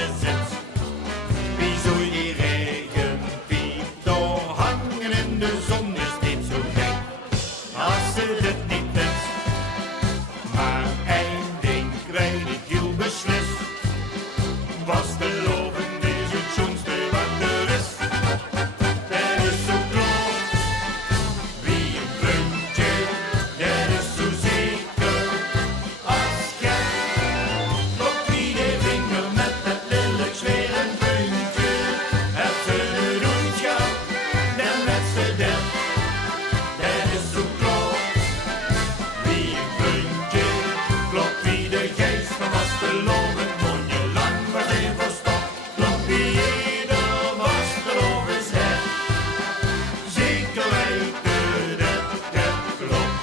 ze zit. Wie zou die regenpiep doorhangen in de zon is niet zo gek als ze dit niet wist. Maar één ding kwijt ik heel beslist, was de loven is het schoonste wat er is. Dat is zo groot, wie een puntje, dat is zo zeker als gek. Klopt wie de vinger met dat lelijk zware puntje, heb ze het ooit gehad, dan werd ze dat. Dat is zo groot, wie een puntje, klopt wie de geest van was te loven, mon je lang was even stop, klopt wie ieder was te loven zet. Zeker weten dat het klopt.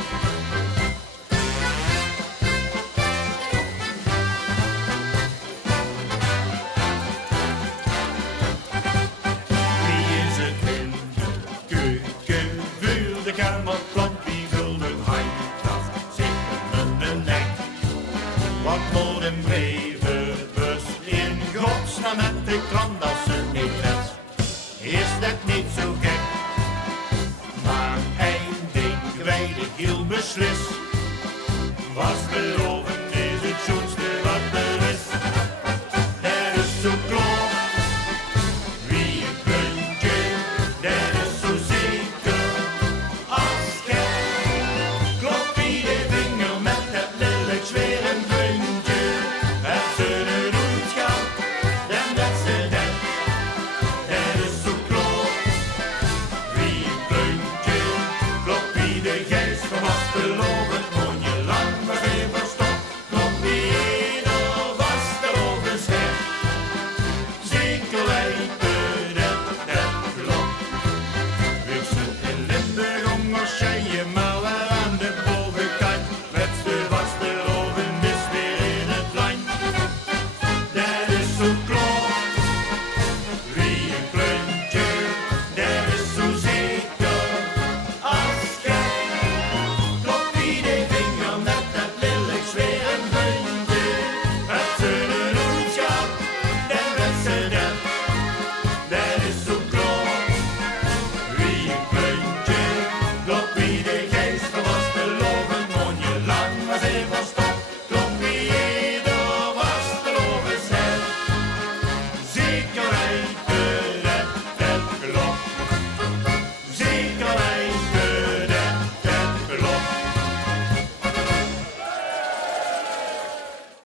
Wie is het in de keuken, vuur de kamerplant, wie wil de heimtaf, zeker met de nek. Wat moet een brievenbus in godsnaam met de krant als ze niet redt? Is dat niet zo gek? Maar één ding weet ik heel beslist, was de